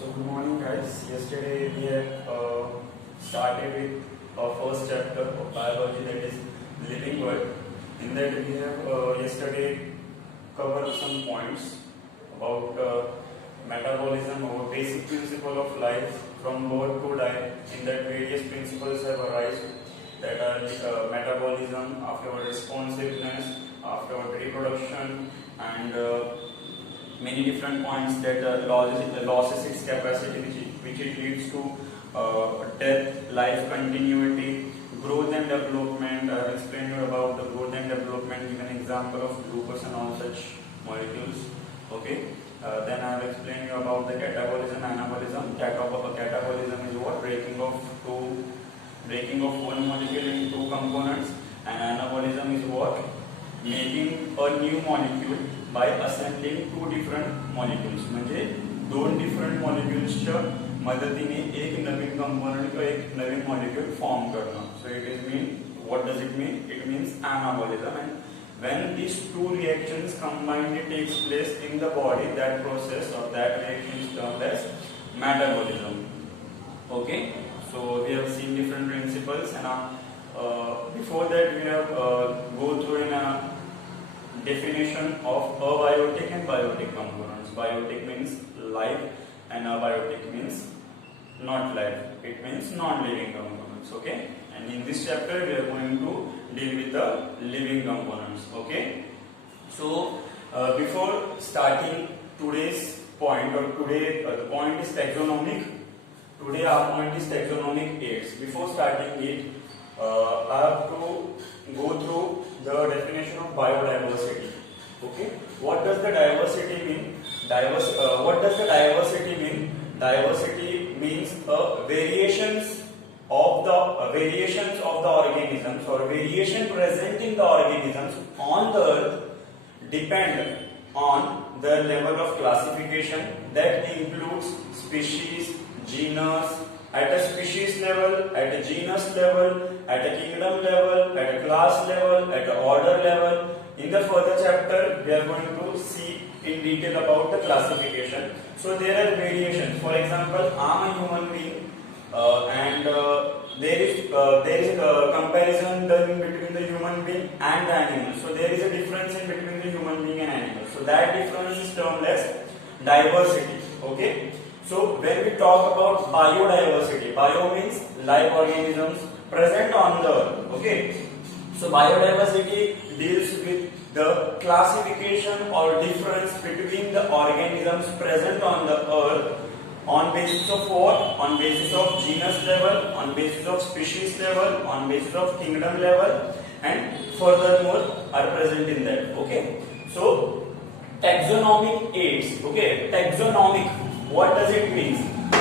So good morning guys. Yesterday we have started with our first chapter of biology, that is living world. In that we have yesterday covered some points about metabolism or basic principle of life from birth to die. In that various principles have arisen, that are metabolism, afterward responsiveness, afterward reproduction, and many different points that losses its capacity, which it leads to death, life continuity, growth and development. I have explained you about the growth and development, give an example of glucose and all such molecules. Okay. Then I have explained you about the catabolism, anabolism. Catabolism is what? Breaking of one molecule into two components, and anabolism is what? Making a new molecule by assembling two different molecules. म्हणजे दोन different molecules मदतीने एक नवीन component किंवा एक नवीन molecule form करणं. So it is mean, what does it mean? It means anabolism. And when these two reactions combined, it takes place in the body, that process or that reaction is termed as metabolism. Okay, so we have seen different principles, and before that we have go through in a definition of abiotic and biotic components. Biotic means life and abiotic means not life. It means non-living components. Okay, and in this chapter we are going to deal with the living components. Okay, so before starting today's point, or today the point is taxonomic. Today our point is taxonomic aids. Before starting it, I have to go through the definition of biodiversity. Okay, what does the diversity mean? What does the diversity mean? Diversity means variations of the organisms, or variation present in the organisms on the earth depend on the level of classification that includes species, genus, at a species level, at a genus level, at a kingdom level, at a class level, at a order level. In the further chapter, we are going to see in detail about the classification. So there are variations. For example, I am a human being, and there is a comparison done between the human being and the animal. So there is a difference in between the human being and animal. So that difference is termed as diversity. Okay. So when we talk about biodiversity, bio means live organisms present on the earth. Okay. So biodiversity deals with the classification or difference between the organisms present on the earth on basis of what? On basis of genus level, on basis of species level, on basis of kingdom level, and furthermore are present in that. Okay. So taxonomic aids. Okay. Taxonomic. What does it mean?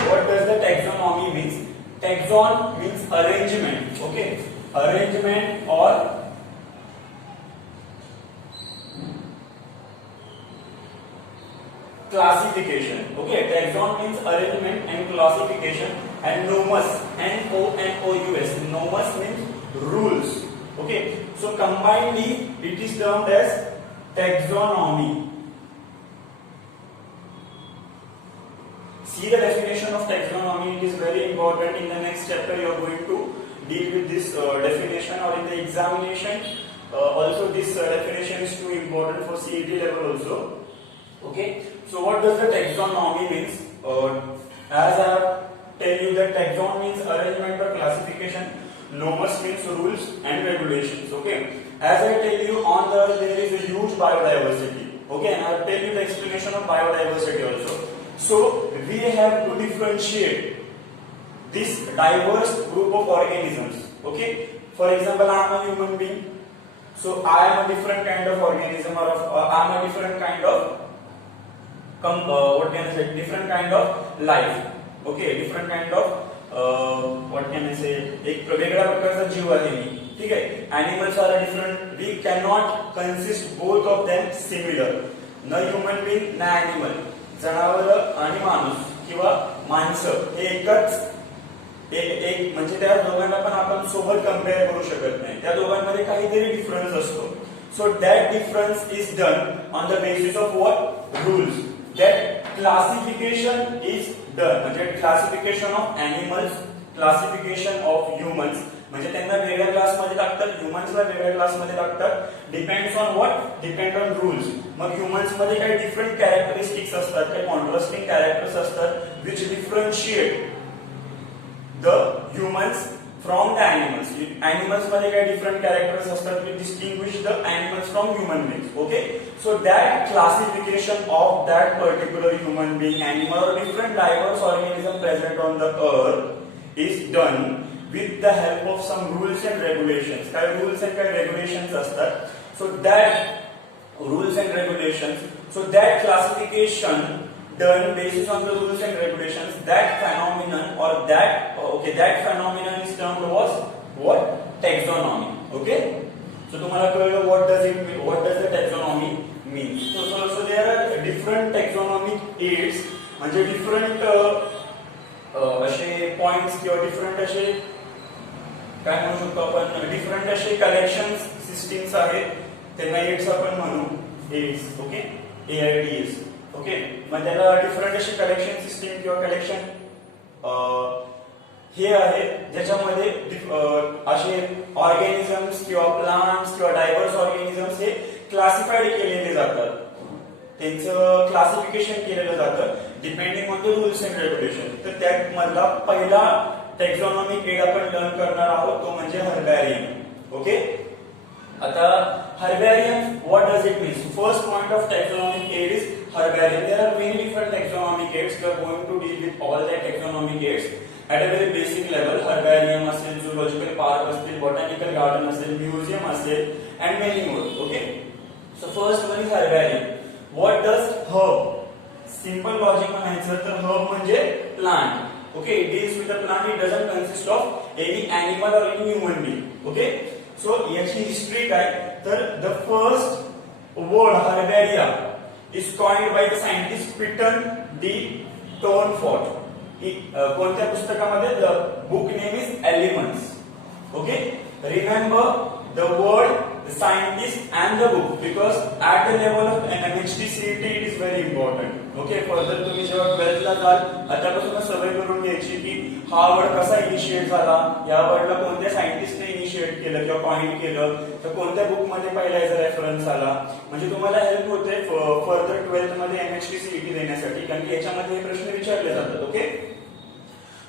What does the taxonomy means? Taxon means arrangement. Okay, arrangement or classification. Okay, taxon means arrangement and classification, and nomos, N-O-M-O-U-S. Nomos means rules. Okay, so combinedly it is termed as taxonomy. See the definition of taxonomy, it is very important. In the next chapter you are going to deal with this definition, or in the examination also this definition is too important for CET level also. Okay, so what does the taxonomy means? As I have tell you that taxon means arrangement or classification, nomos means rules and regulations. Okay, as I tell you, on the earth there is a huge biodiversity. Okay, and I will tell you the explanation of biodiversity also. So we have to differentiate this diverse group of organisms. Okay, for example, I am a human being, so I am a different kind of organism, or I am a different kind of different kind of life. Okay, different kind of what can I say, एक वेगळ्या प्रकारचा जीव आहे मी. ठीक आहे, animals are different. We cannot consist both of them similar. No human being, no animal. जनावर आणि माणूस किंवा माणसं हे एक म्हणजे त्या दोघांना पण आपण सोबत कंपेअर करू शकत नाही. त्या दोघांमध्ये काहीतरी डिफरन्स असतो. So that difference is done on the basis of what? Rules. That classification is done, म्हणजे classification of animals, classification of humans, म्हणजे त्यांना वेगळ्या क्लासमध्ये टाकतात, ह्युमन्सला वेगळ्या क्लासमध्ये टाकतात. Depends on what, depend on rules. मग ह्युमन्स मध्ये काही डिफरंट कॅरेक्टरिस्टिक्स असतात, काही कॉन्ट्रास्टिंग कॅरेक्टर्स असतात which differentiate the humans from the animals. Animals मध्ये काही डिफरंट कॅरेक्टर्स असतात which distinguish the animals from human beings. Okay, so that classification of that particular human being, animal और different diverse organism present on the earth is done with the help of some rules and regulations. काय rules and काय regulations असतात. So that rules and regulations, so that classification done based on the rules and regulations, that phenomenon or that phenomenon is termed was what? Taxonomy. Okay, so तुम्हाला कळलं what does it mean, what does the taxonomy mean. So there are different taxonomic aids, म्हणजे different असे points किंवा different असे काय म्हणू शकतो आपण, डिफरंट असे कलेक्शन सिस्टीम्स आहेत, त्यांना एड्स आपण म्हणू, एड्स. Okay, AIDs. ओके, मग त्याला डिफरंट असे कलेक्शन सिस्टीम किंवा कलेक्शन हे आहे ज्याच्यामध्ये असे ऑर्गॅनिझम्स किंवा प्लांट्स किंवा डायव्हर्स ऑर्गॅनिझम्स हे क्लासिफाईड केलेले जातात, त्यांचं क्लासिफिकेशन केलेलं जातं depending on the rules and regulation. तर त्यामधला पहिला टॅक्सॉनॉमिक एड आपण लर्न करणार आहोत, तो म्हणजे हर्बॅरियम. ओके, आता herbarium what does it mean. First point of taxonomic aid is herbarium. There are many different taxonomic aids. We are going to deal with all the taxonomic aids at a very basic level. Herbarium असेल, zoological park असतील, botanical garden असेल, museum असेल, and many more. Okay, so first one is herbarium. What does herb? Simple logic म्हणायचं तर herb म्हणजे plant. Okay, it deals with a plant. It doesn't consist of any animal or any human being. Okay, so याची history काय, तर the first word herbaria is coined by the scientist Kiran Townford. कोणत्या पुस्तकामध्ये? The book name is Elements. Okay, remember the word, the scientist and the book, because at the level of MHT CET it is very important. Okay, further तुम्ही जेव्हा 12th ला जाल आतापासून सवय करून घ्यायची की हा वर्ड कसा इनिशिएट झाला, या वर्डला कोणत्या सायंटिस्टने इनिशिएट केलं किंवा कॉइन केलं, तर कोणत्या बुक मध्ये पहिला याचा रेफरन्स आला, म्हणजे तुम्हाला हेल्प होते फर्दर 12th मध्ये MHT CET देण्यासाठी, कारण की याच्यामध्ये हे प्रश्न विचारले जातात. Okay,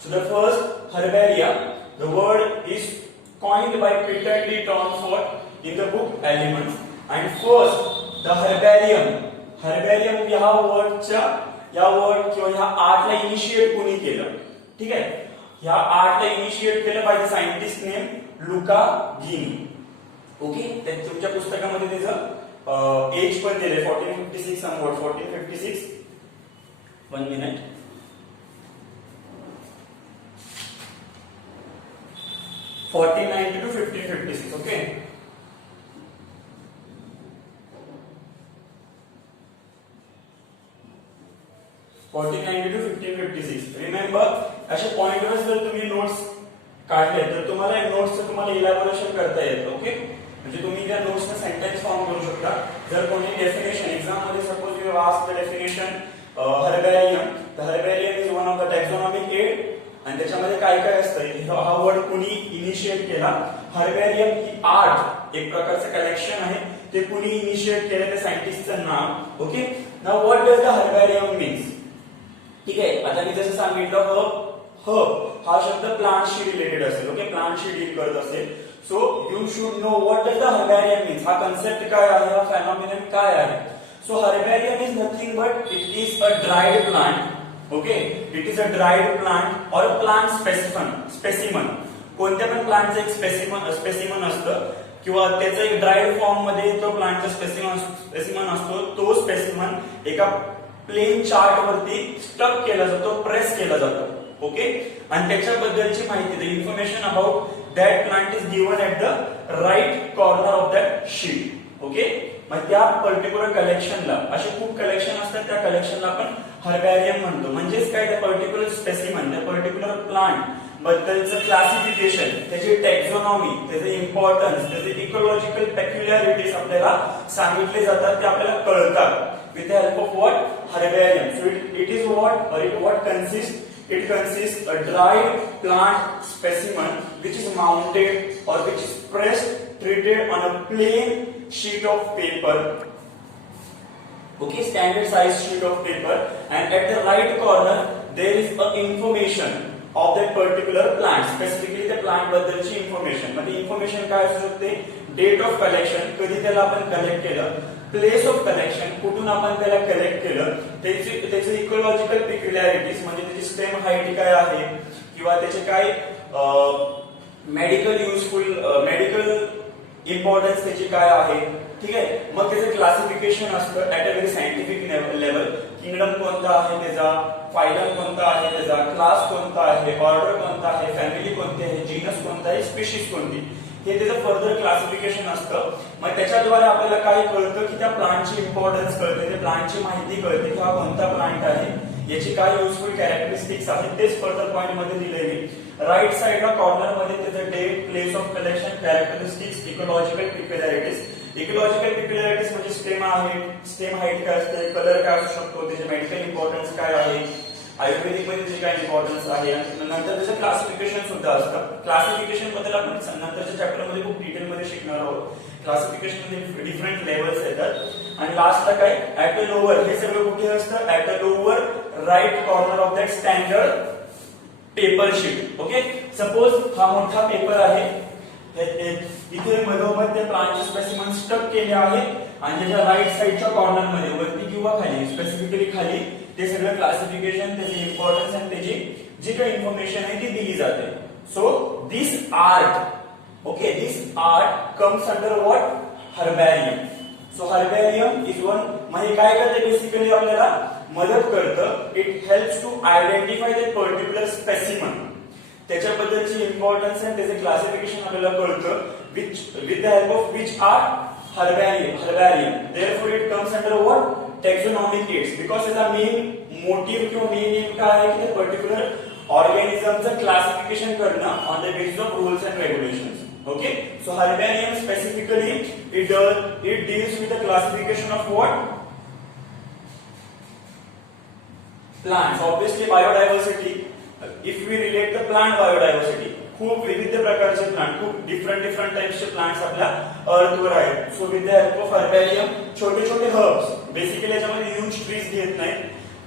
so the first herbaria, the word is coined by Kiran Townford in the book Elements. And first the herbarium या वर्ड किंवा ह्या आर्टला इनिशिएट कोणी केलं, ठीक आहे, ह्या आर्टला इनिशिएट केलं by the scientist name Luca Ghini. Okay, तुमच्या पुस्तकामध्ये त्याचं एज पण दिले 1456 somewhat, 1456. 1 minute. 1490 to 1556. Okay, remember अशा पॉइंटवर जर तुम्ही नोट्स काढले तर तुम्हाला नोट्सचं तुम्हाला इलॅबोरेशन करता येतं. ओके, म्हणजे तुम्ही त्या नोट्सचं सेंटेन्स फॉर्म करू शकता. जर कोणी डेफिनेशन एक्झाम मध्ये suppose you ask the definition herbarium, the herbarium is one of the taxonomic aid, आणि त्याच्यामध्ये काय काय असतं, हा वर्ड कुणी इनिशिएट केला. हर्बॅरियम ही आर्ट एक प्रकारचं कलेक्शन आहे, ते कुणी इनिशिएट केलं, त्या सायंटिस्टचं नाव. Okay, now what does the herbarium means. ठीक आहे, आता मी जसं सांगितलं हर्ब हा शब्द प्लांटशी रिलेटेड असेल. ओके, प्लांटशी डील करत असेल. So you should know what does the herbarium means. हा कन्सेप्ट काय आहे, हा फेनॉमिनन काय आहे. So herbarium is nothing but it is a dried plant. Okay, it is a dried plant और प्लांट स्पेसिमन. कोणत्या पण प्लांटचं एक स्पेसिमन असतं किंवा त्याचं एक ड्राईड फॉर्म मध्ये तो प्लांटचा स्पेसिमन असतो. तो स्पेसिमन एका प्लेन चार्ट वरती स्टक केला जातो, प्रेस केला जातो. ओके, आणि त्याच्याबद्दलची माहिती, the information about that plant is given at the right corner of that sheet. Okay, मग त्या पर्टिक्युलर कलेक्शनला, असे खूप कलेक्शन असतात, त्या कलेक्शनला आपण हर्बॅरियम म्हणतो. म्हणजेच काय, त्या पर्टिक्युलर स्पेसिमन, त्या पर्टिक्युलर प्लांट बद्दलचं क्लासिफिकेशन, त्याची टेक्झॉनॉमी, त्याचे इम्पॉर्टन्स, त्याचे इकोलॉजिकल पेक्युलॅरिटीज आपल्याला सांगितले जातात, ते आपल्याला कळतात with the help of what? Herbarium. So it is what consists? It consists a dried plant specimen which is mounted or which is pressed, treated on a plain sheet of paper. Okay, standard size sheet of paper, and at the right corner there is a information of that particular plant, specifically the plant बद्दलची information. म्हणजे information काय असू शकते? Date of collection, कधी त्याला आपण collect केलं, place of collection, कुठून आपण त्याला कलेक्ट केलं, त्याचे इकोलॉजिकल पेक्युलॅरिटीज म्हणजे त्याची स्टेम हाईट काय आहे किंवा त्याचे काय मेडिकल मेडिकल इम्पॉर्टन्स त्याची काय आहे, ठीक आहे. मग त्याचं क्लासिफिकेशन असतं at a very scientific level, kingdom कोणता आहे त्याचा, फायलम कोणता आहे त्याचा, क्लास कोणता आहे, ऑर्डर कोणता आहे, फॅमिली कोणती आहे, जीनस कोणता आहे, स्पीशीज कोणती, हे त्याचं फर्दर क्लासिफिकेशन असतं. मग त्याच्याद्वारे आपल्याला काय कळतं की त्या प्लांटची इम्पॉर्टन्स कळते, त्या प्लांटची माहिती कळते की हा कोणता प्लांट आहे, याची काय युजफुल कॅरेक्टरिस्टिक्स आहेत, तेच फर्दर पॉइंट मध्ये दिलेली. राईट साइडला कॉर्नर मध्ये त्याचं date, place of collection, characteristics, ecological peculiarities. Ecological peculiarities म्हणजे स्टेम हाईट काय असते, कलर काय असू शकतो, त्याचे मेडिकल इम्पॉर्टन्स काय आहे, आयुर्वेदिक मध्ये त्याचे काय इम्पॉर्टन्स आहे, नंतर त्याचं क्लासिफिकेशन सुद्धा असतं. क्लासिफिकेशन बद्दल आपण नंतरच्या चॅप्टर मध्ये खूप डिटेल मध्ये शिकणार आहोत. क्लासिफिकेशन मध्ये डिफरंट लेवल्स येतात. आणि लास्टला काय, ऍट द लोअर, हे सगळं कुठे असतं, at the lower right corner of that standard paper sheet. Okay, suppose हा मोठा पेपर आहे, इथे मधोमध त्या प्लांटचे स्पेसिमन स्टक केले आहे आणि त्याच्या राईट साइडच्या कॉर्नर मध्ये वरती किंवा खाली, स्पेसिफिकली खाली ते सगळं क्लासिफिकेशन, त्याचे इम्पॉर्टन्स आणि त्याची जी काही इन्फॉर्मेशन आहे ती दिली जाते. So this art, okay, this art comes under what, herbarium. So herbarium is one, म्हणजे काय करते बेसिकली आपल्याला मदत करतं, it helps to identify the particular specimen, त्याच्याबद्दलची इम्पॉर्टन्स आणि त्याचे क्लासिफिकेशन आपल्याला कळतं, with the help of which art, herbarium. Therefore it comes under what, taxonomic aids, because त्याचा मेन मोटिव्ह किंवा मेन एम काय आहे की पर्टिक्युलर ऑर्गॅनिझमचं क्लासिफिकेशन करणं on the basis of rules and regulations. Okay, so herbarium specifically it deals with the classification of what, plants. Obviously biodiversity, if we relate the plant biodiversity, खूप विविध प्रकारचे plant, खूप different टाइप्सचे plants आपल्या अर्थवर आहेत. So with the help of herbarium, छोटे छोटे herbs, basically याच्यामध्ये ह्यूज ट्रीज घेत नाहीत,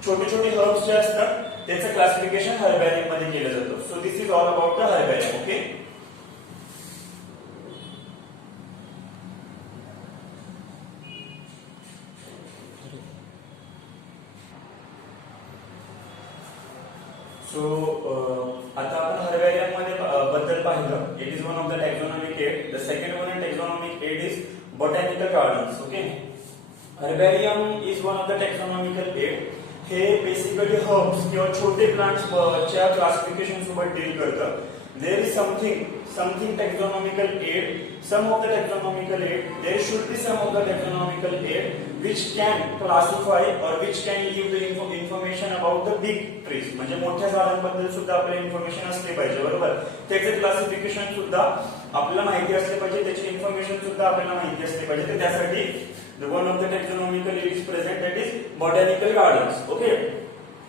छोटे छोटे हर्ब्स जे असतात त्याचं क्लासिफिकेशन हर्बॅरियम मध्ये केलं जातं. So this is all about the herbarium. Okay, so आता आपण हर्बॅरियम मध्ये बद्दल पाहिलं. It is one of the taxonomic aid. The second one in taxonomic aid is botanical gardens. Okay, herbarium is one of the taxonomical aid. हे basically herbs किंवा छोटे प्लांट्सच्या classification सोबत डील करतं. There is something taxonomical aid, some of the taxonomical aid, there should be some of the taxonomical aid which can classify or which can give the information about the big trees. म्हणजे मोठ्या झाडांबद्दल सुद्धा आपल्याला information असले पाहिजे, बरोबर. त्याचे classification सुद्धा आपल्याला माहिती असले पाहिजे, त्याची इन्फॉर्मेशन सुद्धा आपल्याला माहिती असली पाहिजे. तर त्यासाठी the one of the taxonomical aid is present, that is botanical gardens. Okay,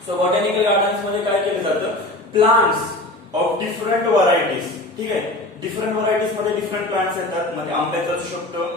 so botanical gardens मध्ये काय केलं जातं, प्लांट्स ऑफ डिफरंट व्हरायटीज. ठीक आहे, डिफरंट व्हरायटीज मध्ये डिफरंट प्लांट्स येतात. म्हणजे आंब्याचं असू शकतं,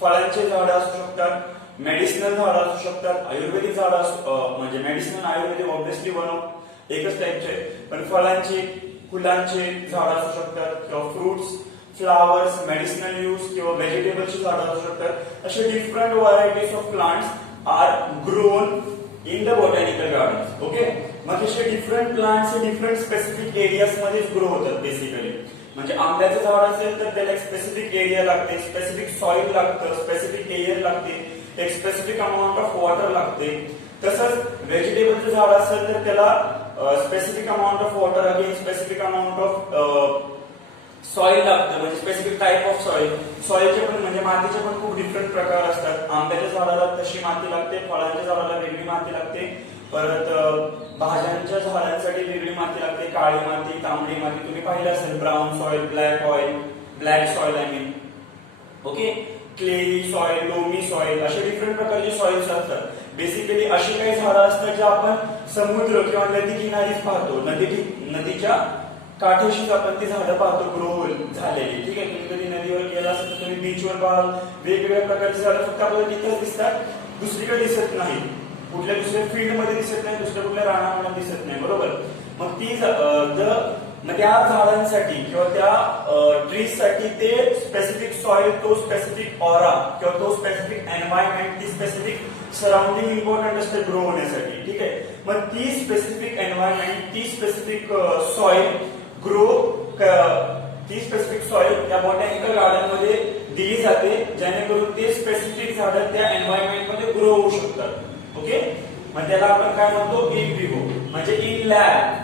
फळांचे झाडं असू शकतात, मेडिसिनल झाडं असू शकतात, आयुर्वेदिक झाडं म्हणजे medicinal Ayurvedic obviously one of एकच टाइपचे, पण फळांची, फुलांचे झाडं असू शकतात किंवा फ्रुट्स, फ्लावर्स, मेडिसिनल यूज किंवा व्हेजिटेबलची झाडं असू शकतात. असे different varieties of plants are grown in the botanical gardens. Okay, मग असे डिफरंट प्लांट्स हे डिफरंट स्पेसिफिक एरियाज मध्ये ग्रो होतात बेसिकली. म्हणजे आंब्याचं झाड असेल तर त्याला एक स्पेसिफिक एरिया लागते, स्पेसिफिक सॉइल लागतं, स्पेसिफिक एअर लागते, एक स्पेसिफिक अमाऊंट ऑफ वॉटर लागते. तसंच व्हेजिटेबलचं झाड असेल तर त्याला specific amount of water again specific amount of soil लागतं, म्हणजे स्पेसिफिक टाइप ऑफ सॉइल. सॉइलचे पण म्हणजे मातीचे पण खूप डिफरंट प्रकार असतात. आंब्याच्या झाडाला तशी माती लागते, फळांच्या झाडाला वेगळी माती लागते, परत भाज्यांच्या झाडांसाठी वेगळी माती लागते, काळी माती, तांबडी माती, तुम्ही पाहिलं असेल, brown soil, black soil I mean, okay, clayey soil, loamy soil, असे डिफरंट प्रकारचे सॉइल्स असतात. बेसिकली अशी काही झाडं असतात जे आपण समुद्र किंवा नदी किनारीच पाहतो, नदीच्या काठीशीच आपण ती झाडं पाहतो ग्रो झालेली. ठीक आहे, तुम्ही कधी नदीवर गेला असेल तर तुम्ही बीचवर पाहाल वेगवेगळ्या प्रकारची झाडं फक्त आपल्याला तिथेच दिसतात, दुसरीकडे दिसत नाही, कुठल्या दुसऱ्या फील्ड मध्ये दिसत नाही, दुसऱ्या कुठल्या रानामध्ये दिसत नाही, बरोबर. मग त्या झाडांसाठी किंवा त्या ट्रीज साठी ते स्पेसिफिक सॉइल, तो स्पेसिफिक ऑरा किंवा तो स्पेसिफिक एन्व्हायरमेंट, ती स्पेसिफिक सराउंडिंग इम्पॉर्टंट असते ग्रो होण्यासाठी. ठीक आहे, मग ती स्पेसिफिक एन्व्हायरमेंट, ती स्पेसिफिक सॉइल ग्रो, ती स्पेसिफिक सॉइल त्या बॉटॅनिकल गार्डन मध्ये दिली जाते, जेणेकरून ते स्पेसिफिक झाडं त्या एन्व्हायरमेंट मध्ये ग्रो होऊ शकतात. ओके, मग त्याला आपण काय म्हणतो, इन विवो म्हणजे इन लॅब.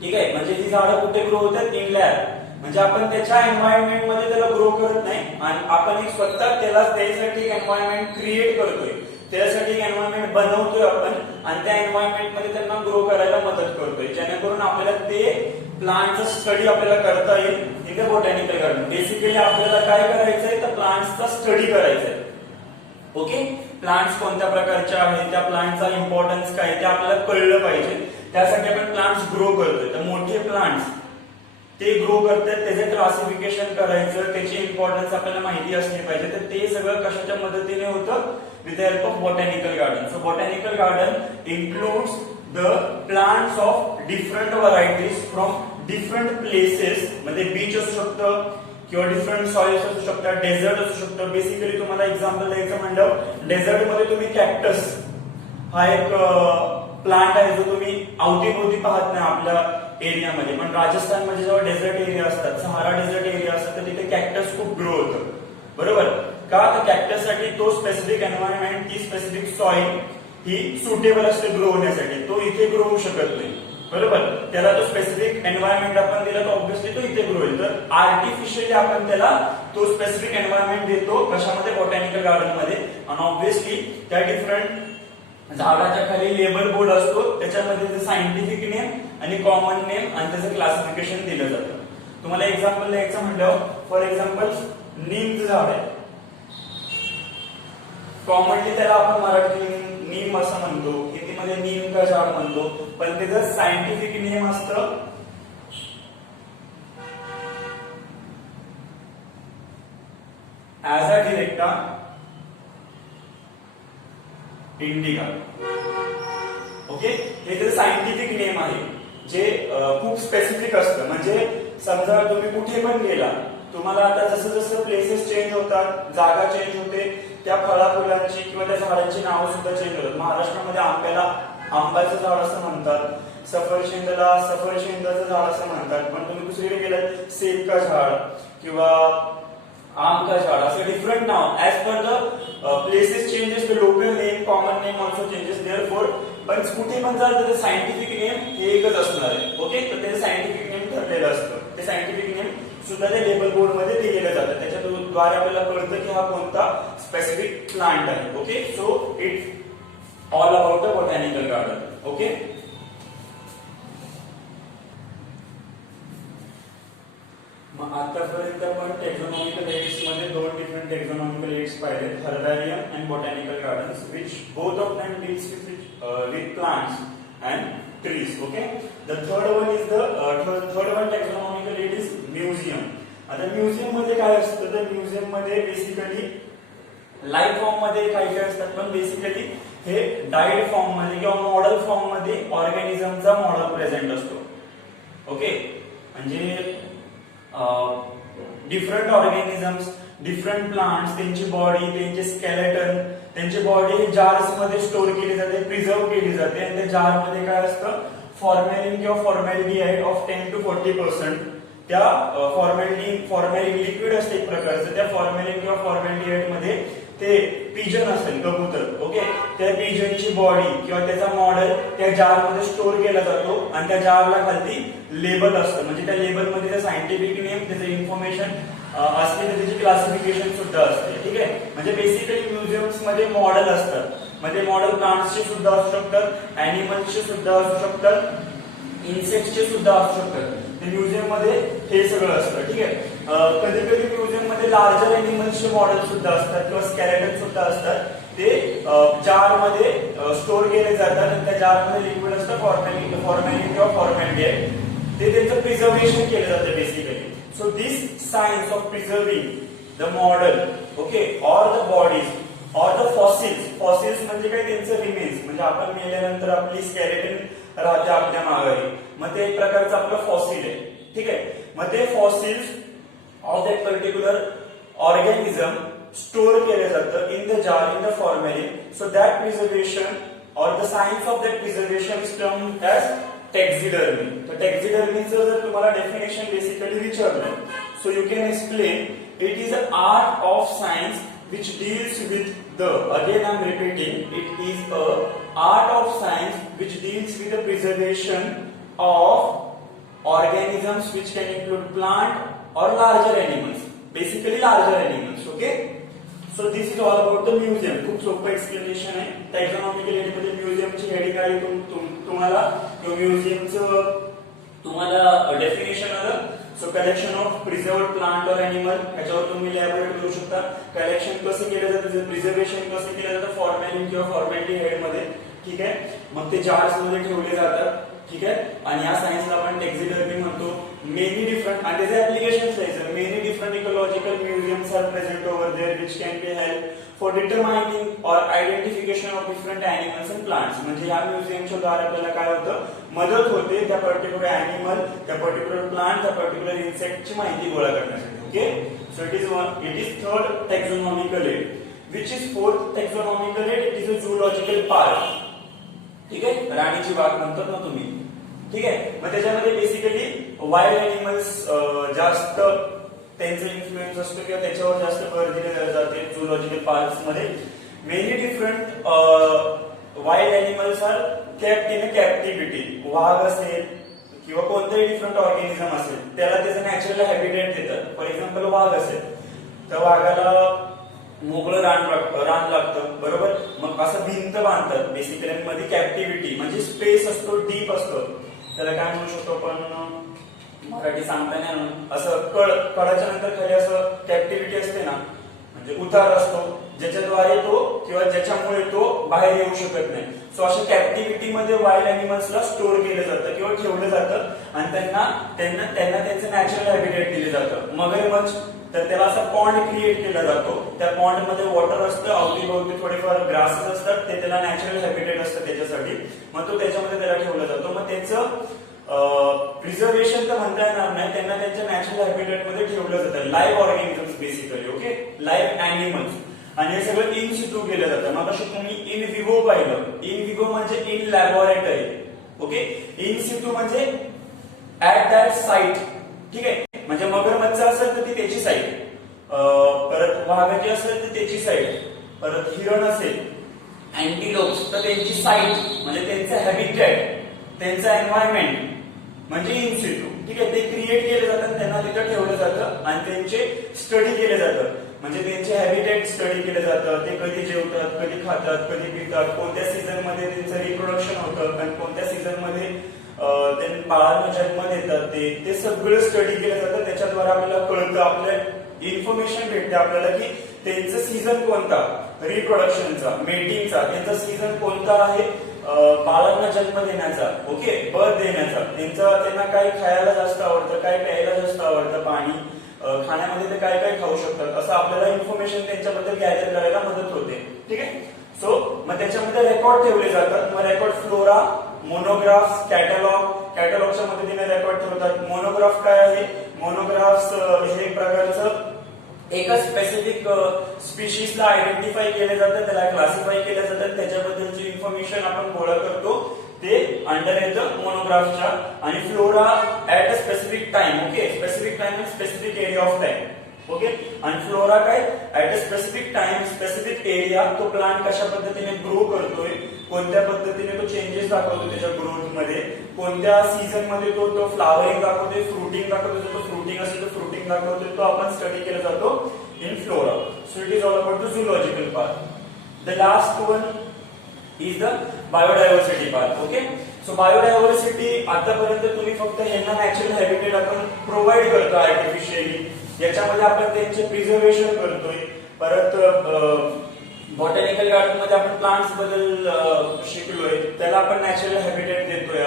ठीक आहे, म्हणजे ही झाडं कुठे ग्रो होतात, इन लॅब. म्हणजे आपण त्याच्या एन्व्हायरमेंट मध्ये त्याला ग्रो करत नाही, आणि आपण एक स्वतः त्यासाठी एक एन्व्हायरमेंट क्रिएट करतोय, त्यासाठी एक एन्व्हायरमेंट बनवतोय आपण, आणि त्या एन्व्हायरमेंट मध्ये त्यांना ग्रो करायला मदत करतोय, जेणेकरून आपल्याला ते प्लांटचा स्टडी आपल्याला करता येईल in the botanical garden. Basically आपल्याला काय करायचंय, तर प्लांट्सचा स्टडी करायचा आहे. ओके, प्लांट्स कोणत्या प्रकारचे आहेत, त्या प्लांटचा इम्पॉर्टन्स काय ते आपल्याला कळलं पाहिजे, त्यासाठी आपण प्लांट्स ग्रो करतोय. तर मोठे प्लांट्स ते ग्रो करतात, त्याचे क्लासिफिकेशन करायचं, त्याची इम्पॉर्टन्स आपल्याला माहिती असली पाहिजे. तर ते सगळं कशाच्या मदतीने होतं, with the help of botanical garden. So botanical garden includes the plants of different varieties from different places, म्हणजे बीच असू शकतं किंवा डिफरंट सॉइल्स असू शकतात, डेझर्ट असू शकतं. बेसिकली तुम्हाला एक्झाम्पल द्यायचं म्हणलं, डेझर्ट मध्ये तुम्ही कॅक्टस हा एक प्लांट आहे जो तुम्ही अवतीभोवती पाहत नाही आपल्या एरियामध्ये, पण राजस्थानमध्ये जेव्हा डेझर्ट एरिया असतात, सहारा डेझर्ट एरिया असतात, तर तिथे कॅक्टस खूप ग्रो होतं, बरोबर. का, तर कॅक्टस साठी तो स्पेसिफिक एन्व्हायरमेंट, ती स्पेसिफिक सॉइल ही सुटेबल असते ग्रो होण्यासाठी, तो इथे ग्रो होऊ शकत नाही, बरोबर. त्याला तो स्पेसिफिक एन्व्हायरमेंट आपण दिला तर ऑब्व्हियसली तो इथे ग्रो होईल. तर आर्टिफिशियली आपण त्याला तो स्पेसिफिक एन्व्हायरमेंट देतो, कशामध्ये, बॉटॅनिकल गार्डन मध्ये. आणि ऑब्व्हियसली त्या डिफरंट झाडाच्या खाली लेबल बोर्ड असतो, त्याच्यामध्ये सायंटिफिक नेम आणि कॉमन नेम आणि त्याचं क्लासिफिकेशन दिलं जातं. तुम्हाला एक्झाम्पल द्यायचं म्हणलं, फॉर एक्झाम्पल नीमचं झाड आहे, कॉमनली त्याला आपण मराठी नीम असं म्हणतो, हिंदीमध्ये नीम का झाड म्हणतो, पण त्याचं सायंटिफिक नेम असतं ऍझाडिरेक्टा इंडिका. ओके, हे त्याचं सायंटिफिक नेम आहे, जे खूप स्पेसिफिक असतं. म्हणजे समजा तुम्ही कुठे पण गेला, तुम्हाला आता जसं जसं प्लेसेस चेंज होतात, जागा चेंज होते, त्या फळा फुलांची किंवा त्या झाडांची नावं सुद्धा चेंज होतात. महाराष्ट्रामध्ये आंब्याला आंब्याचं झाड असं म्हणतात, सफरचंदला सफरचंदाचं झाड असं म्हणतात, पण तुम्ही दुसरीकडे गेलात सेब का झाड किंवा आम का झाड, असं different now as per the places changes, the local name, common name also changes therefore. पण कुठे पण जाल त्याचं सायंटिफिक नेम हे एकच असणार आहे. ओके, तर त्याचं सायंटिफिक नेम ठरलेलं असतं, ते सायंटिफिक नेम सुद्धा त्या लेबल बोर्ड मध्ये दिलेलं जातं, त्याच्याद्वारे आपल्याला कळतं की हा कोणता स्पेसिफिक प्लांट आहे. Okay, so it's all about the botanical garden. Okay, मग आतापर्यंत आपण टेक्झॉनॉमिकल एड्स मध्ये दोन डिफरंट टेक्झॉनॉमिकल एड्स पाहिले, herbarium and botanical gardens, which both of them deals with plants and trees. Okay, the third one is the third one taxonomical aid is museum. आता museum मध्ये काय असतं, तर म्युझियम मध्ये basically live form मध्ये काही काय असतात, पण बेसिकली हे डाईड फॉर्म मध्ये किंवा मॉडेल फॉर्म मध्ये ऑर्गॅनिझमचा मॉडेल प्रेझेंट असतो. ओके, म्हणजे डिफरंट ऑर्गॅनिझम्स, डिफरंट प्लांट्स, त्यांची बॉडी, त्यांचे स्केलेटन, त्यांची बॉडी जार्स मध्ये स्टोअर केली जाते, प्रिझर्व केली जाते, आणि त्या जार मध्ये काय असतं, फॉर्मॅलिन किंवा फॉर्मॅलिडिहाइड ऑफ 10 to 40%. त्या फॉर्मॅलिन लिक्विड असते एक प्रकारचं, त्या फॉर्मॅलिन किंवा फॉर्मॅलिडिहाइड मध्ये ते पिजन असेल, कबूतर. ओके, त्या पिजनची बॉडी किंवा त्याचा मॉडेल त्या जार मध्ये स्टोअर केला जातो, आणि त्या जारला खाली लेबल असतं, म्हणजे त्या लेबल मध्ये त्या सायंटिफिक नेम, त्याचं इन्फॉर्मेशन असते, तर त्याची क्लासिफिकेशन सुद्धा असते. ठीक आहे, म्हणजे बेसिकली म्युझियम्स मध्ये मॉडेल असतात, मध्ये मॉडेल प्लांट्सचे सुद्धा असू शकतात, अॅनिमल्सचे सुद्धा असू शकतात, इन्सेक्ट्सचे सुद्धा असू शकतात. म्युझियम मध्ये हे सगळं असतं. ठीक आहे. कधी कधी म्युझियम मध्ये लार्जर एनिमल्सचे मॉडेल सुद्धा असतात किंवा स्केलेटन सुद्धा असतात. ते जार मध्ये स्टोर केले जातात आणि त्या जार मध्ये लिक्विड असतं, फॉर्मॅलिन किंवा फॉर्मॅलिटी ते त्यांचं प्रिझर्वेशन केलं जातं basically. So this science of preserving the model, okay, or the bodies or the fossils म्हणजे काय, त्यांचं रिमेन्स, म्हणजे आपण मेल्यानंतर आपली स्केलेटन राहते आपल्या माघारी, मग ते एक प्रकारचं आपलं फॉसिल आहे. ठीक आहे. मग ते fossils of that particular organism store केले जातं in the jar, in the formalin. So that preservation or the science of that preservation is termed as taxidermy. तर टॅक्झिडर्मीचं जर तुम्हाला डेफिनेशन बेसिकली विचारलं, so you can explain it is a art of science which deals with the, again I'm repeating, it is a art of science which deals with the preservation of organisms which can include plant or larger animals, basically larger animals. Okay, so this is all about the museum. खूप सोपं explanation आहे. टॅक्झॉनॉमिकल मध्ये म्युझियमची heading आहे, तुम्हाला म्युझियमचं तुम्हाला definition आलं. So collection of प्रिझर्व्ड plant और animal, ह्याच्यावर तुम्ही इलॅबोरेट करू शकता. कलेक्शन कसं केलं जातं, प्रिझर्वेशन कसं केलं जातं फॉर्मॅलिन किंवा फॉर्मॅलिटी मध्ये. ठीक आहे. मग ते जार्स मध्ये ठेवले जातात. ठीक आहे. आणि या सायन्सला आपण टॅक्झिडर्मी म्हणतो. मेनी डिफरंट आणि त्याचे ऍप्लिकेशन्स आहेत. Many different ecological museums are present over there which can be help for determining और identification of different animals and plants. म्हणजे या म्युझियमच्या द्वारे आपल्याला काय होतं, मदत होते त्या पर्टिक्युलर एनिमल, त्या पर्टिक्युलर प्लांट, त्या पर्टिक्युलर इन्सेक्टची माहिती गोळा करण्यासाठी. Okay. So it is third taxonomical aid. Which is fourth taxonomical aid, it is a zoological park. ठीक आहे. राणीची बाग म्हणतात ना तुम्ही. ठीक आहे. मग त्याच्यामध्ये बेसिकली वाईल्ड एनिमल्स जास्त त्यांचा इन्फ्लुएन्स असतो किंवा त्याच्यावर जास्त भर दिले जाते झूलॉजिकल पार्क्स मध्ये. Many different wild animals are kept in captivity. वाघ असेल किंवा कोणतेही डिफरंट ऑर्गॅनिझम असेल, त्याला त्याचं नॅचरल हॅबिटेट देतात. फॉर एक्झाम्पल वाघ असेल तर वाघाला मोकळं रान लागतं, बरोबर. मग असं भिंत बांधतात बेसिकली. मध्ये कॅप्टिव्हिटी म्हणजे स्पेस असतो, डीप असतो, त्याला काय म्हणू शकतो आपण, मराठी सांगता नाही, असं कळाच्या नंतर खाली असं कॅप्टिव्हिटी असते ना, म्हणजे उतार असतो ज्याच्याद्वारे तो किंवा ज्याच्यामुळे तो बाहेर येऊ शकत नाही. सो अशा कॅप्टिव्हिटी मध्ये वाईल्ड अॅनिमल्सला स्टोर केलं जातं किंवा ठेवलं जातं आणि त्यांना त्यांचं नॅचरल हॅबिटेट दिलं जातं. मगरमच्छ तर त्याला असा पॉन्ड क्रिएट केला जातो. त्या पॉन्ड मध्ये वॉटर असतं, अवतीभोवती थोडेफार ग्रासेस असतात, ते त्याला नॅचरल हॅबिटेट असतं त्याच्यासाठी. मग तो त्याच्यामध्ये त्याला ठेवला जातो. मग त्याचं प्रिझर्वेशन तर म्हणता येणार नाही, त्यांना त्यांच्या नॅचरल हॅबिटेट मध्ये ठेवलं जातं. Live organisms basically. Okay. Live animals. आणि हे सगळं इन सिटू केलं जातं. मग अशी तुम्ही इन विवो पाहिलं. इन विवो म्हणजे in laboratory. Okay. In Situ म्हणजे ऍट दॅट साईट. ठीक आहे. म्हणजे मगरमच्छ असेल तर ती त्याची साईट, परत वाघाची असेल तर त्याची साईट, परत हिरण असेल, अँटिलोप्स तर त्यांची साईट म्हणजे त्यांचं हॅबिटेट, त्यांचं एन्व्हायरमेंट म्हणजे इन सिटू. ठीक आहे. ते क्रिएट केले जातात, त्यांना तिथं ठेवलं जातं आणि त्यांचे स्टडी केले जातं. म्हणजे त्यांचे हॅबिटेट स्टडी केलं जातं. ते कधी जेवतात, कधी खातात, कधी पितात, कोणत्या सीझन मध्ये त्यांचं रिप्रोडक्शन होतं आणि कोणत्या सीझन मध्ये त्यांनी बाळांना जन्म देतात, ते सगळं स्टडी केलं जातं. त्याच्याद्वारे आपल्याला कळतं, आपल्या इन्फॉर्मेशन भेटते आपल्याला की त्यांचं सीझन कोणता, रिप्रोडक्शनचा, मेटिंगचा, त्यांचा सीझन कोणता आहे, बाळांना जन्म देण्याचा, ओके, बर्थ देण्याचा, त्यांना काय खायला जास्त आवडतं, काय प्यायला जास्त आवडतं, पाणी खाण्यामध्ये ते काय काय खाऊ शकतात, असं आपल्याला इन्फॉर्मेशन त्यांच्याबद्दल गॅदर करायला मदत होते. ठीक आहे. सो मग त्याच्यामध्ये रेकॉर्ड ठेवले जातात. मग रेकॉर्ड फ्लोरा, मोनोग्राफ्स, कॅटलॉगच्या मदतीने रेकॉर्ड ठेवतात. मोनोग्राफ काय आहे, मोनोग्राफ्स हे एक प्रकारचं एका स्पेसिफिक स्पीशीजला आयडेंटिफाय केलं जातं, त्याला क्लासिफाय केलं जातं, त्याच्याबद्दलची इन्फॉर्मेशन आपण गोळा करतो, ते अंडर येतं मोनोग्राफच्या. आणि flora at a specific time. Okay. Specific time म्हणजे specific area of time. Okay. आणि फ्लोरा काय, at a specific time, specific area, तो प्लांट कशा पद्धतीने ग्रो करतोय, कोणत्या पद्धतीने तो चेंजेस दाखवतो त्याच्या ग्रोथ मध्ये, कोणत्या सीझन मध्ये तो फ्लावरिंग दाखवतोय, फ्रुटिंग दाखवतोय, तो फ्रुटिंग असेल तर फ्रुटिंग दाखवतोय, तो आपण स्टडी केला जातो in flora. So it is all about the zoological part. The last one is the biodiversity part. Okay, so biodiversity आतापर्यंत तुम्ही फक्त यांना नॅचरल हॅबिटेट आपण प्रोव्हाइड करतो आर्टिफिशियली, याच्यामध्ये आपण त्यांचे प्रिझर्वेशन करतोय. परत बॉटॅनिकल गार्डन मध्ये आपण प्लांट्स बद्दल शिकलोय, त्याला आपण नॅचरल हॅबिटेट देतोय.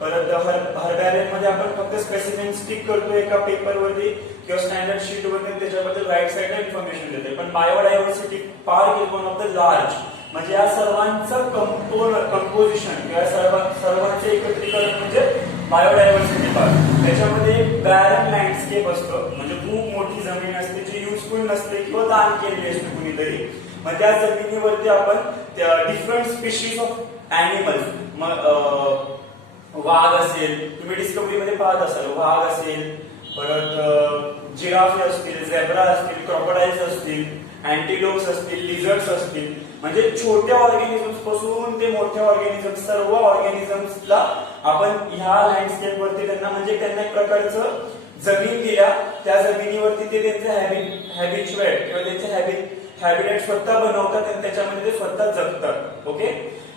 परत हर्बॅरियम मध्ये आपण फक्त स्पेसिमेन स्टिक करतोय एका पेपर वरती किंवा स्टँडर्ड शीट वरती, त्याच्याबद्दल राईट साइडला इन्फॉर्मेशन देतोय. पण biodiversity park is one of the large, म्हणजे या सर्वांचं कंपोजिशन किंवा सर्वांचे एकत्रीकरण म्हणजे बायोडायव्हर्सिटी पार्क. त्याच्यामध्ये बॅरन लँडस्केप असतं, म्हणजे खूप मोठी जमीन असते जी युजफुल नसते किंवा दान केलेली असते कुणीतरी. मग त्या जमिनीवरती आपण डिफरंट स्पीशीज ऑफ ॲनिमल्स, वाघ असेल, तुम्ही डिस्कवरी मध्ये पाहत असाल, वाघ असेल, परत जिराफे असतील, झेब्रा असतील, क्रॉकोडाइल्स असतील, अँटिलोप्स असतील, लिझर्ड्स असतील, म्हणजे छोट्या ऑर्गॅनिझम्स पासून ते मोठ्या ऑर्गॅनिझम्स, सर्व ऑर्गॅनिझम्सला आपण ह्या लँडस्केप वरती त्यांना म्हणजे त्यांना एक प्रकारचं जमीन दिल्या, त्या जमिनीवरती ते त्यांचे हॅबिच्युएट किंवा त्यांचे हॅबिटेट स्वतः बनवतात आणि त्याच्यामध्ये ते स्वतः जगतात. ओके,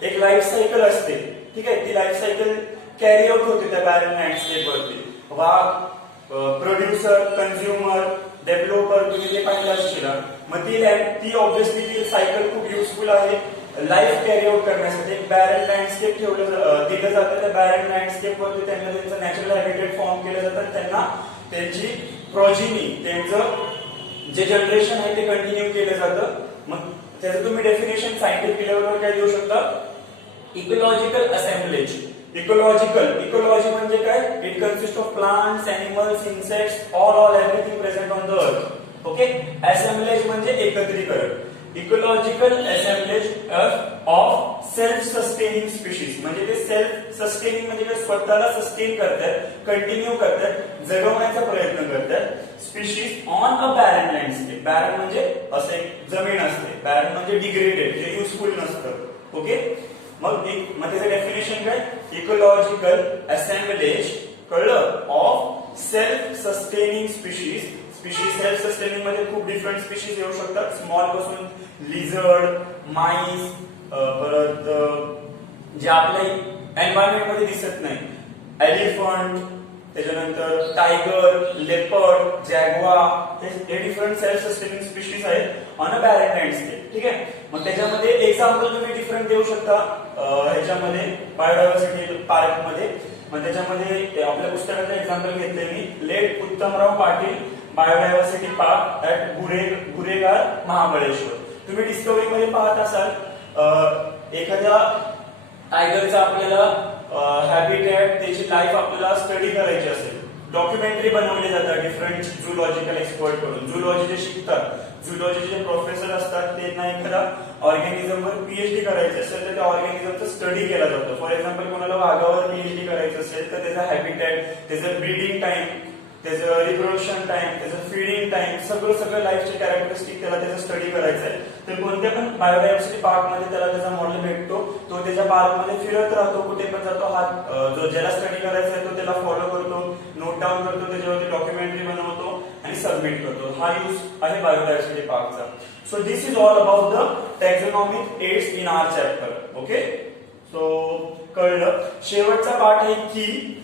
एक लाईफ सायकल असते, ठीक आहे, ती लाईफ सायकल कॅरी आउट होते त्या बॅरन लँडस्केप वरती. वाघ प्रोड्युसर, कन्झ्युमर, डेव्हलपर, तुम्ही ते पाहिलं असतील. मग ती ऑब्व्हियसली ती सायकल खूप युजफुल आहे लाईफ कॅरी आउट करण्यासाठी. एक बॅरन लँडस्केप दिलं जातं, त्या बॅरन लँडस्केप वरती त्यांना त्यांचं नॅचरल हॅबिटेट फॉर्म केलं जातं, त्यांना त्यांची प्रोजिनी, त्यांचं जे जनरेशन आहे ते कंटिन्यू केलं जातं. मग त्याचं तुम्ही डेफिनेशन सायंटिफिक लेवलवर काय देऊ शकता? Ecological assemblage. इकोलॉजी म्हणजे काय? It consist of plants, animals, insects, all everything present on the अर्थ. ओके, असेंबलेज म्हणजे एकत्रीकरण. Ecological assemblage of self sustaining species, म्हणजे ते सेल्फ सस्टेनिंग म्हणजे काय? स्वतःला सस्टेन करतात, कंटिन्यू करतात, जगवण्याचा प्रयत्न करतात species on a baron landscape. Baron म्हणजे असे जमीन असते, बॅरन म्हणजे डिग्रेडेड, जे युजफुल नसतं. ओके, मग त्याचं डेफिनेशन काय? इकोलॉजिकल असेंबलेज, कळलं, of self sustaining species. Self sustaining मध्ये खूप डिफरंट स्पीशीज येऊ शकतात, स्मॉल पासून लिझर्ड, माईस, परत जे आपल्या एन्व्हायरमेंट मध्ये दिसत नाही, एलिफंट, त्याच्यानंतर टायगर, लेपर्ड, जॅग्वा, हे डिफरंट सेल्फ सस्टेनिंग स्पीशीज आहेत ऑन अ बॅरन लँडस्केप. ठीक आहे, मग त्याच्यामध्ये एक्झाम्पल तुम्ही डिफरंट देऊ शकता ह्याच्यामध्ये बायोडायव्हर्सिटी पार्क मध्ये. मग त्याच्यामध्ये आपल्या पुस्तकाचं एक्झाम्पल घेतले मी, late Uttamrao Patil biodiversity park at Guregaon, Mahabaleshwar. तुम्ही डिस्कवरी मध्ये पाहत असाल, एखाद्या टायगरचा आपल्याला हॅबिटेट, त्याची लाईफ आपल्याला स्टडी करायची असेल, डॉक्युमेंटरी बनवली जातात डिफरंट झूलॉजिकल एक्सपर्ट कडून. झूलॉजी जे शिकतात, झूलॉजीचे प्रोफेसर असतात, त्यांना एखादा ऑर्गॅनिझमवर पीएचडी करायचं असेल तर त्या ऑर्गॅनिझमचा स्टडी केला जातो. फॉर एक्झाम्पल कोणाला वाघावर पीएचडी करायचं असेल तर त्याचा हॅबिटेट, त्याचं ब्रीडिंग टाइम, त्याचं रिप्रोडक्शन टाइम, त्याचं फीडिंग टाइम, सगळं लाईफचे कॅरेक्टरिस्टिक त्याला त्याचा स्टडी करायचं आहे. तर कोणत्या पण बायोडायव्हर्सिटी पार्क मध्ये त्याला त्याचा मॉडेल भेटतो, तो त्याच्या पार्क मध्ये फिरत राहतो, कुठे पण जातो, जो ज्याला स्टडी करायचा आहे तो त्याला फॉलो करतो, नोट डाऊन करतो, त्याच्यावरती डॉक्युमेंटरी बनवतो आणि सबमिट करतो. हा यूज आहे बायोडायव्हर्सिटी पार्कचा. So this is all about the taxonomic aids in our chapter. Okay, so कळलं. शेवटचा पार्ट आहे की,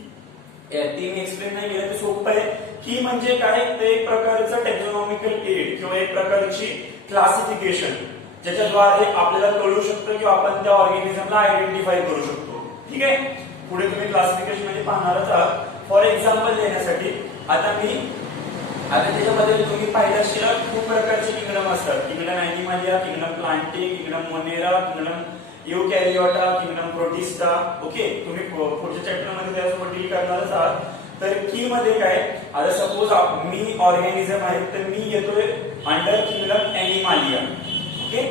ती मी एक्सप्लेन नाही केलं, ते सोपं आहे. की म्हणजे काय? ते एक प्रकारचं टेक्झोनॉमिकल एड किंवा एक प्रकारची क्लासिफिकेशन, ज्याच्याद्वारे आपल्याला कळू शकतं किंवा आपण त्या ऑर्गॅनिझमला आयडेंटिफाय करू शकतो. ठीक आहे, पुढे तुम्ही क्लासिफिकेशन मध्ये पाहणारच आहात. फॉर एक्झाम्पल देण्यासाठी आता त्याच्यामध्ये तुम्ही पाहिलं असेल खूप प्रकारचे किंगडम असतात. Kingdom animalia, kingdom plantae, kingdom monera, kingdom eukaryota, kingdom protista. Okay, तुम्ही पुढच्या चॅप्टर मध्ये त्यासोबत डील करणारच आहात. तर की मध्ये काय? आता सपोज मी ऑर्गॅनिझम आहे, तर मी येतोय अंडर किंगडम ॲनिमलिया. ओके,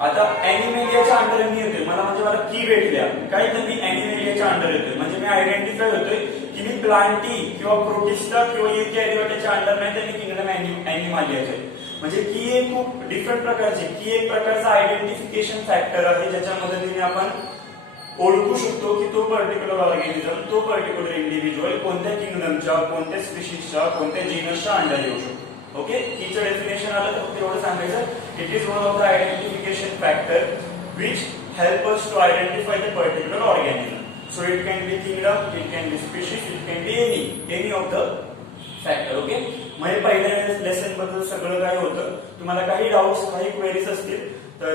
आता ॲनिमलियाच्या अंडर मी येतोय, मला की भेटल्या काय, तर मी ॲनिमलियाच्या अंडर येतोय, म्हणजे मी आयडेंटिफाय होतोय की मी प्लांटी किंवा प्रोटिस्टा किंवा युकॅरियोटाच्या अंडर नाही, तर मी किंगडम ॲनिमलियाचे. म्हणजे की एक खूप डिफरंट प्रकारचे, की एक प्रकारचा आयडेंटिफिकेशन फॅक्टर आहे, ज्याच्या मदतीने आपण ओळखू शकतो की तो पर्टिक्युलर ऑर्गॅनिझम, तो पर्टिक्युलर इंडिव्हिज्युअल कोणत्या किंगडमच्या, कोणत्या स्पीशीजच्या, कोणत्या जीनसच्या अंडर येऊ शकतो. ओके, कीचं डेफिनेशन आलं तर फक्त एवढं सांगायचं, it is one of the identification factor which help us to identify the particular organism. So it can be kingdom, it can be species, it can be any of the factor. Okay. म्हणजे पहिल्या lesson बद्दल सगळं काय होतं. तुम्हाला काही doubts काही queries असतील तर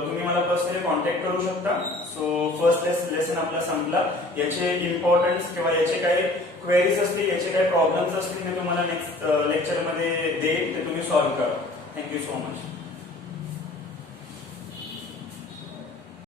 तुम्ही मला पर्सनली कॉन्टॅक्ट करू शकता. सो फर्स्ट लेसन आपला संपला. याचे इम्पॉर्टन्स किंवा याचे काही क्वेरीज असतील, याचे काही प्रॉब्लेम्स असतील मी तुम्हाला नेक्स्ट लेक्चर मध्ये देईल, ते तुम्ही सॉल्व्ह करा. Thank you so much.